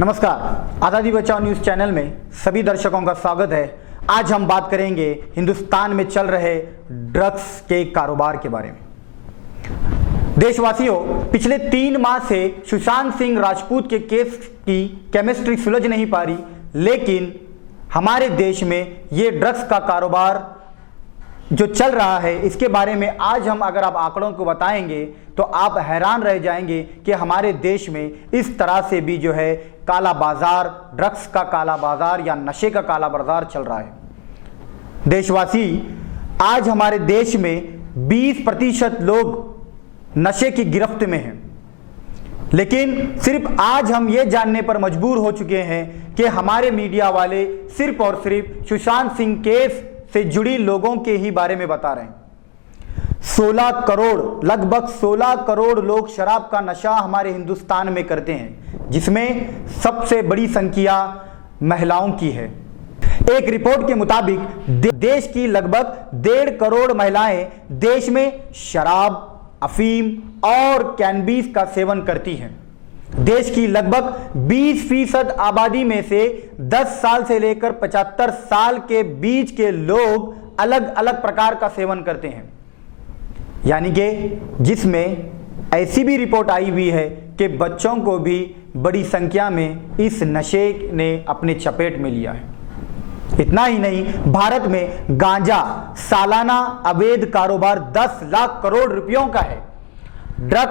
नमस्कार, आज़ादी बचाओ न्यूज़ चैनल में सभी दर्शकों का स्वागत है। आज हम बात करेंगे हिंदुस्तान में चल रहे ड्रग्स के कारोबार के बारे में। देशवासियों, पिछले 3 माह से सुशांत सिंह राजपूत के केस की केमिस्ट्री सुलझ नहीं पा रही, लेकिन हमारे देश में ये ड्रग्स का कारोबार जो चल रहा है, इसके बारे में आज हम अगर आप आंकड़ों को बताएंगे तो आप हैरान रह जाएंगे कि हमारे देश में इस तरह से भी जो है काला बाजार, ड्रग्स का काला बाजार या नशे का काला बाजार चल रहा है। देशवासी, आज हमारे देश में 20% लोग नशे की गिरफ्त में हैं, लेकिन सिर्फ आज हम ये जानने पर मजबूर हो चुके हैं कि हमारे मीडिया वाले सिर्फ और सिर्फ सुशांत सिंह केस से जुड़ी लोगों के ही बारे में बता रहे हैं। 16 करोड़, लगभग 16 करोड़ लोग शराब का नशा हमारे हिंदुस्तान में करते हैं, जिसमें सबसे बड़ी संख्या महिलाओं की है। एक रिपोर्ट के मुताबिक देश की लगभग 1.5 करोड़ महिलाएं देश में शराब, अफीम और कैनबीस का सेवन करती हैं। देश की लगभग 20% आबादी में से 10 साल से लेकर 75 साल के बीच के लोग अलग अलग प्रकार का सेवन करते हैं, यानी कि जिसमें ऐसी भी रिपोर्ट आई हुई है कि बच्चों को भी बड़ी संख्या में इस नशे ने अपने चपेट में लिया है। इतना ही नहीं, भारत में गांजा सालाना अवैध कारोबार 10 लाख करोड़ रुपयों का है। ड्रग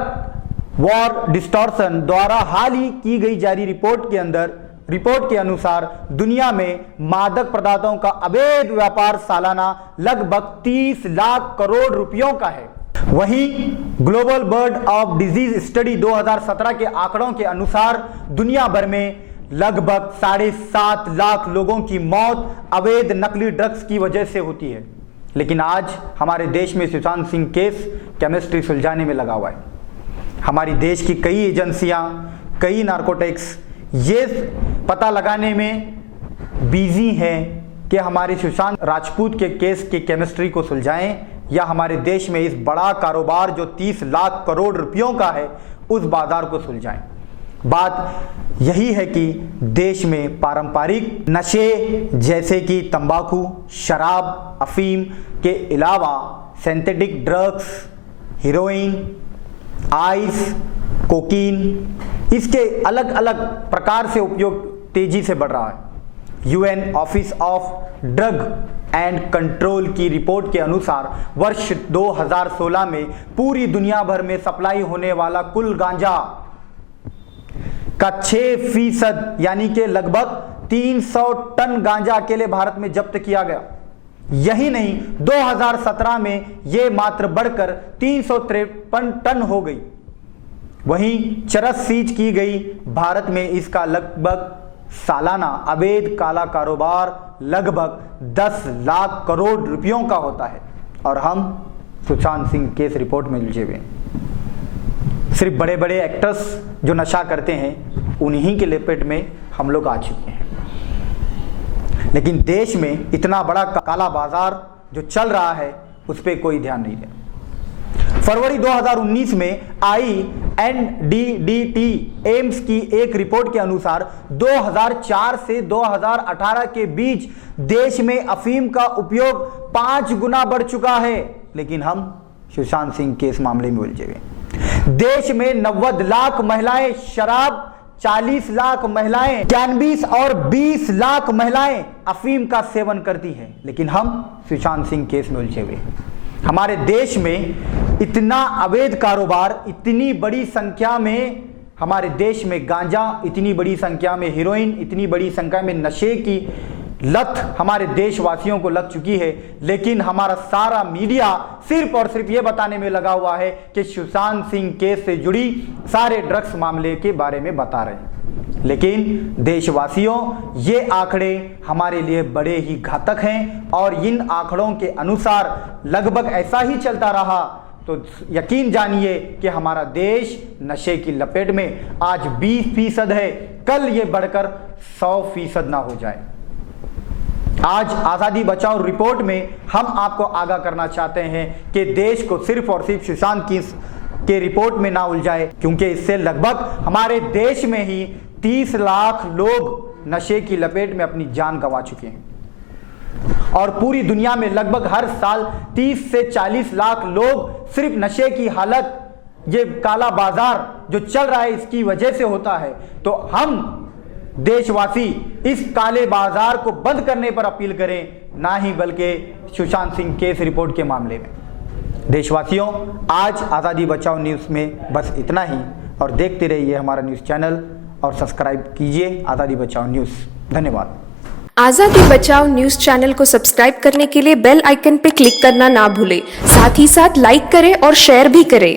वॉर डिस्टॉर्शन द्वारा हाल ही की गई जारी रिपोर्ट के अनुसार दुनिया में मादक पदार्थों का अवैध व्यापार सालाना लगभग 30 लाख करोड़ रुपयों का है। वहीं global bird of disease study 2017 के आंकड़ों के अनुसार दुनिया भर में लगभग 7.5 लाख लोगों की मौत अवैध नकली ड्रग्स की वजह से होती है। लेकिन आज हमारे देश में सुशांत सिंह केस केमिस्ट्री सुलझाने में लगा हुआ है। हमारी देश की कई एजेंसियां, कई नार्कोटिक्स ये पता लगाने में बिजी हैं कि हमारे सुशांत राजपूत के केस की केमिस्ट्री को सुलझाएं या हमारे देश में इस बड़ा कारोबार जो 30 लाख करोड़ रुपयों का है उस बाजार को सुलझाएं। बात यही है कि देश में पारंपरिक नशे जैसे कि तंबाकू, शराब, अफीम के अलावा synthetic drugs, heroine, ice, cocaine, इसके अलग अलग प्रकार से उपयोग तेजी से बढ़ रहा है। UN office of drug and control की रिपोर्ट के अनुसार वर्ष 2016 में पूरी दुनिया भर में सप्लाई होने वाला कुल गांजा का 6% यानी कि लगभग 300 टन गांजा अकेले भारत में जब्त किया गया। यही नहीं, 2017 में यह मात्र बढ़कर 353 टन हो गई। वहीं चरस सीज की गई। भारत में इसका लगभग सालाना अवैध काला कारोबार लगभग 10 लाख करोड़ रुपयों का होता है और हम सुशांत सिंह केस रिपोर्ट में उलझे हुए हैं। सिर्फ बड़े बड़े एक्टर्स जो नशा करते हैं उन्हीं के लपेट में हम लोग आ चुके हैं, लेकिन देश में इतना बड़ा काला बाजार जो चल रहा है उस पर कोई ध्यान नहीं दे। फरवरी 2019 में आई NDDT एम्स की एक रिपोर्ट के अनुसार 2004 से 2018 के बीच देश में अफीम का उपयोग 5 गुना बढ़ चुका है, लेकिन हम सुशांत सिंह केस मामले में उलझे हुए। देश में 90 लाख महिलाएं शराब, 40 लाख महिलाएं कैनबीस और 20 लाख महिलाएं अफीम का सेवन करती हैं, लेकिन हम सुशांत सिंह केस में उलझे हुए। हमारे देश में इतना अवैध कारोबार, इतनी बड़ी संख्या में हमारे देश में गांजा, इतनी बड़ी संख्या में हीरोइन, इतनी बड़ी संख्या में नशे की लत हमारे देशवासियों को लग चुकी है, लेकिन हमारा सारा मीडिया सिर्फ और सिर्फ ये बताने में लगा हुआ है कि सुशांत सिंह केस से जुड़ी सारे ड्रग्स मामले के बारे में बता रहे हैं। लेकिन देशवासियों, ये आंकड़े हमारे लिए बड़े ही घातक हैं और इन आंकड़ों के अनुसार लगभग ऐसा ही चलता रहा तो यकीन जानिए कि हमारा देश नशे की लपेट में आज 20% है, कल ये बढ़कर 100% ना हो जाए। आज आज़ादी बचाओ रिपोर्ट में हम आपको आगाह करना चाहते हैं कि देश को सिर्फ और सिर्फ सुशांत के रिपोर्ट में ना उलझाए, क्योंकि इससे लगभग हमारे देश में ही 30 लाख लोग नशे की लपेट में अपनी जान गंवा चुके हैं और पूरी दुनिया में लगभग हर साल 30 से 40 लाख लोग सिर्फ नशे की हालत, ये काला बाजार जो चल रहा है इसकी वजह से होता है। तो हम देशवासी इस काले बाजार को बंद करने पर अपील करें, ना ही बल्कि सुशांत सिंह केस रिपोर्ट के मामले में। देशवासियों, आज आज़ादी बचाओ न्यूज़ में बस इतना ही और देखते रहिए हमारा न्यूज़ चैनल और सब्सक्राइब कीजिए आज़ादी बचाओ न्यूज़। धन्यवाद। आज़ादी बचाओ न्यूज़ चैनल को सब्सक्राइब करने के लिए बेल आइकन पर क्लिक करना ना भूलें। साथ ही साथ लाइक करें और शेयर भी करें।